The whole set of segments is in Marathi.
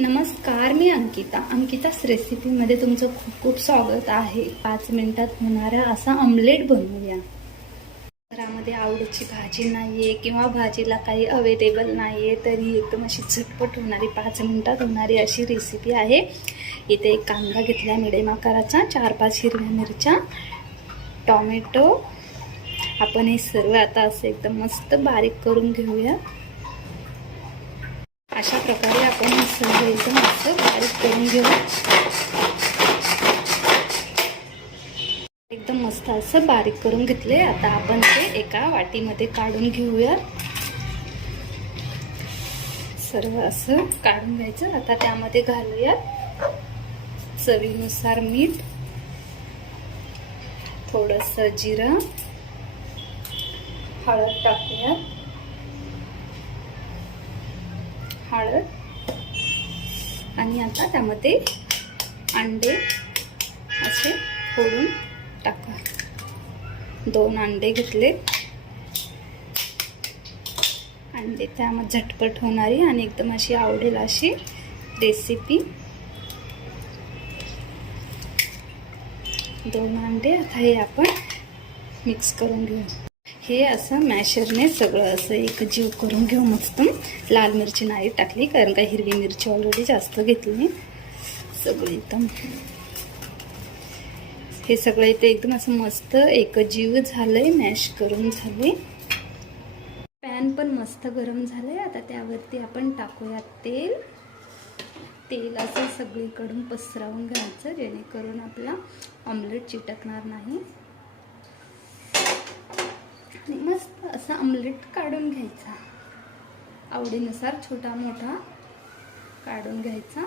नमस्कार मी अंकिता. अंकिताच रेसिपीमध्ये तुमचं खूप खूप स्वागत आहे. पाच मिनिटात होणारा असा ऑमलेट बनवूया. घरामध्ये आवडीची भाजी नाहीये किंवा भाजीला काही अवेलेबल नाहीये तरी एकदम अशी झटपट होणारी पाच मिनिटात होणारी अशी रेसिपी आहे. इथे एक कांदा घेतला मिडियम आकाराचा चार पाच हिरव्या मिरच्या टॉमॅटो. आपण हे सर्व आता असं एकदम मस्त बारीक करून घेऊया. अशा प्रकारे आपण हे घ्यायचं एकदम असं बारीक करून घेऊ. एकदम मस्त असं बारीक करून घेतले आता आपण ते एका वाटीमध्ये काढून घेऊया. सर्व असं काढून घ्यायचं. आता त्यामध्ये घालूया चवीनुसार मीठ थोडंसं जिरं हळद टाकूयात. हळद. आणि आता त्यामध्ये अंडे असे फोडून टाका. दोन अंडे घेतले. अंडे त्यामध्ये झटपट होणारी आणि एकदम अशी आवडेल अशी रेसिपी दोन अंडे आता हे आपण मिक्स करून घेऊ. हे असं मॅशरने सगळं असं एक जीव करून घेऊ मस्त. लाल मिरची नाही टाकली कारण का हिरवी मिरची ऑलरेडी जास्त घेतली सगळं एकदम. हे सगळं इथे एकदम असं मस्त एक जीव झालंय मॅश करून झाले पॅन पण मस्त गरम झालंय. आता त्यावरती आपण टाकूया तेल. तेल असं सगळीकडून पसरवून घ्यायचं जेणेकरून आपला ऑमलेट चिटकणार नाही. आणि मस्त असा आमलेट काढून घ्यायचा. आवडीनुसार छोटा मोठा काढून घ्यायचा.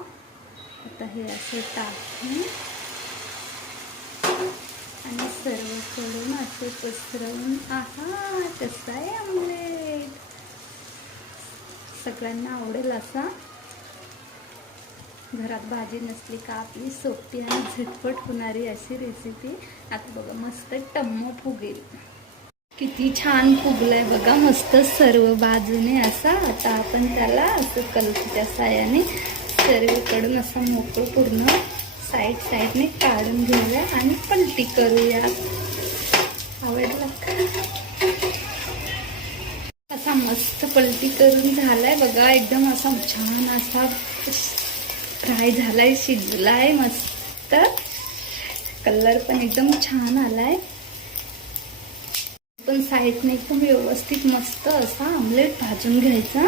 आता हे असं टाकून आणि सर्वकडून असे पसरवून आहा कसं आहे आमलेट सगळ्यांना आवडेल असा. घरात भाजी नसली का आपली सोपी आणि झटपट होणारी अशी रेसिपी आता बघा मस्त टम्म फुगेल. किती छान फुगलंय बघा मस्त सर्व बाजूने असा. आता आपण त्याला असं कलशीच्या सायाने सर्वकडून असं मोकळं पूर्ण साईड साईडने काढून घेऊया आणि पलटी करूया. आवडला का? असा मस्त पलटी करून झालाय बघा एकदम असा छान असा फ्राय झालाय शिजलाय मस्त. कलर पण एकदम छान आलाय. पण साईडने एकदम व्यवस्थित मस्त असा आमलेट भाजून घ्यायचा.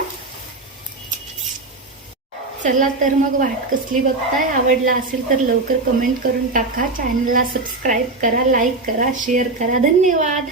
चला तर मग वाट कसली बघताय? आवडला असेल तर लवकर कमेंट करून टाका. चॅनलला सबस्क्राईब करा लाईक करा शेअर करा. धन्यवाद!